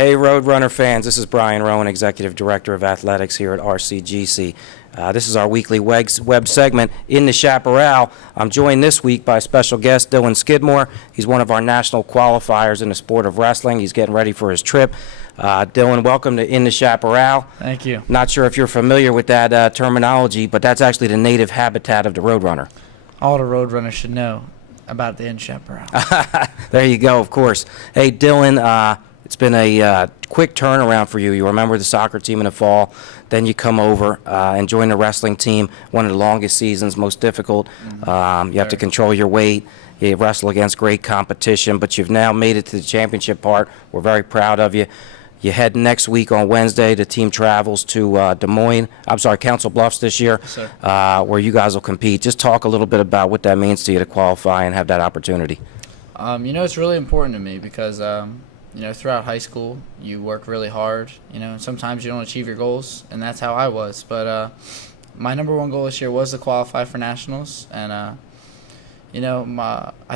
Hey, Roadrunner fans, this is Brian Rowan, Executive Director of Athletics here at RCGC. This is our weekly web segment, In the Chaparral. I'm joined this week by special guest Dylan Skidmore. He's one of our national qualifiers in the sport of wrestling. He's getting ready for his trip. Dylan, welcome to In the Chaparral. Thank you. Not sure if you're familiar with that terminology, but that's actually the native habitat of the Roadrunner. All the Roadrunners should know about the In Chaparral. There you go, of course. Hey, Dylan, it's been a quick turnaround for you. You remember the soccer team in the fall, then you come over and join the wrestling team, one of the longest seasons, most difficult. You have to control your weight. You wrestle against great competition, but you've now made it to the championship part. We're very proud of you. You head next week on Wednesday. The team travels to Council Bluffs this year, where you guys will compete. Just talk a little bit about what that means to you to qualify and have that opportunity. It's really important to me because, throughout high school, you work really hard. Sometimes you don't achieve your goals, and that's how I was. But my number one goal this year was to qualify for nationals, and I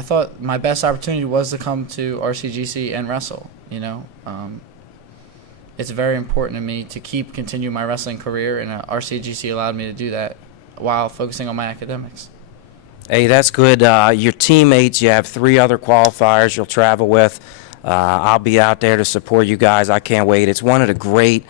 thought my best opportunity was to come to RCGC and wrestle. It's very important to me to continue my wrestling career, and RCGC allowed me to do that while focusing on my academics. Hey, that's good. Your teammates, you have 3 other qualifiers you'll travel with. I'll be out there to support you guys. I can't wait. It's one of the great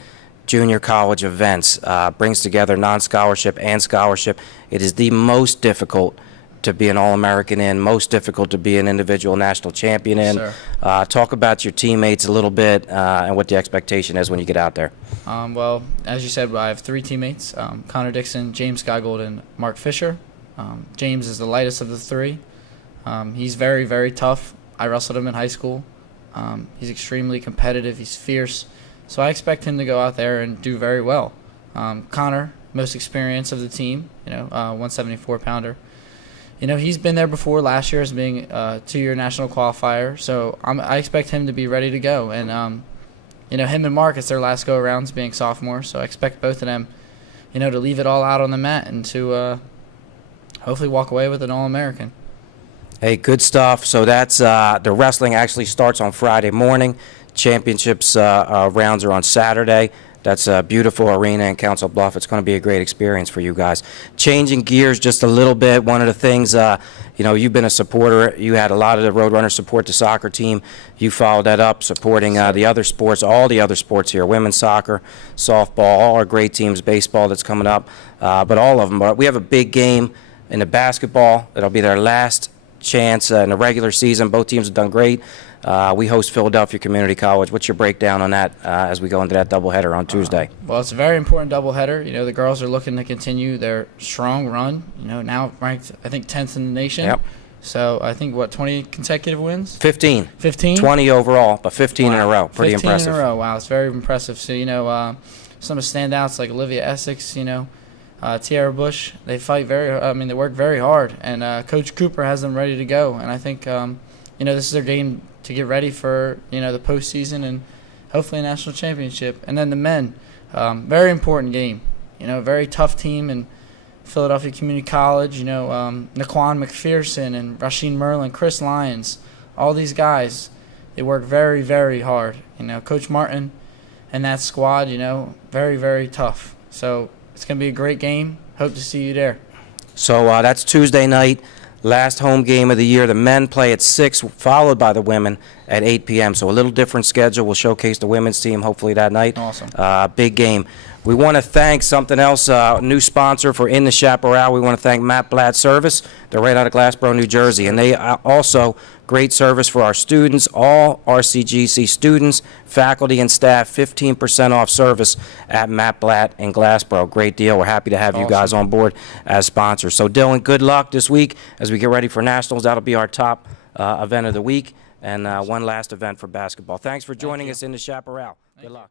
junior college events. Brings together non-scholarship and scholarship. It is the most difficult to be an All-American in, most difficult to be an individual national champion in. Talk about your teammates a little bit and what the expectation is when you get out there. Well, as you said, I have 3 teammates, Connor Dixon, James Skygold, and Mark Fisher. James is the lightest of the 3. He's very, very tough. I wrestled him in high school. He's extremely competitive. He's fierce. So I expect him to go out there and do very well. Connor, most experienced of the team, 174-pounder. He's been there before last year as being a 2-year national qualifier. So I expect him to be ready to go. And, him and Mark, it's their last go-arounds being sophomores. So I expect both of them, to leave it all out on the mat and to hopefully walk away with an All-American. Hey, good stuff. So that's the wrestling actually starts on Friday morning. Championships rounds are on Saturday. That's a beautiful arena in Council Bluff. It's going to be a great experience for you guys. Changing gears just a little bit, one of the things, you've been a supporter. You had a lot of the Roadrunner support the soccer team. You followed that up, supporting the other sports, all the other sports here, women's soccer, softball, all our great teams, baseball that's coming up, but all of them. But we have a big game in the basketball. It'll be their last chance in the regular season. Both teams have done great. We host Philadelphia Community College. What's your breakdown on that as we go into that doubleheader on Tuesday? Well, it's a very important doubleheader. The girls are looking to continue their strong run. Now ranked, I think, 10th in the nation. Yep. So I think, 20 consecutive wins? 15. 15? 20 overall, but 15 in a row. Pretty 15 impressive. 15 in a row. Wow, it's very impressive. So, some of the standouts like Olivia Essex, Tiara Bush, they they work very hard, and Coach Cooper has them ready to go. And I think, this is their game to get ready for, the postseason and hopefully a national championship. And then the men, very important game, very tough team in Philadelphia Community College, Naquan McPherson and Rasheen Merlin, Chris Lyons, all these guys, they work very, very hard. Coach Martin and that squad, very, very tough. So it's going to be a great game. Hope to see you there. So that's Tuesday night, last home game of the year. The men play at 6, followed by the women at 8 p.m. So a little different schedule. We'll showcase the women's team hopefully that night. Awesome. Big game. We want to thank something else, new sponsor for In the Chaparral. We want to thank Matt Blatt Service. They're right out of Glassboro, New Jersey. And they also great service for our students, all RCGC students, faculty, and staff, 15% off service at Matt Blatt in Glassboro. Great deal. We're happy to have you guys on board as sponsors. So, Dylan, good luck this week as we get ready for nationals. That'll be our top event of the week, and one last event for basketball. Thanks for joining us in the Chaparral. Good luck.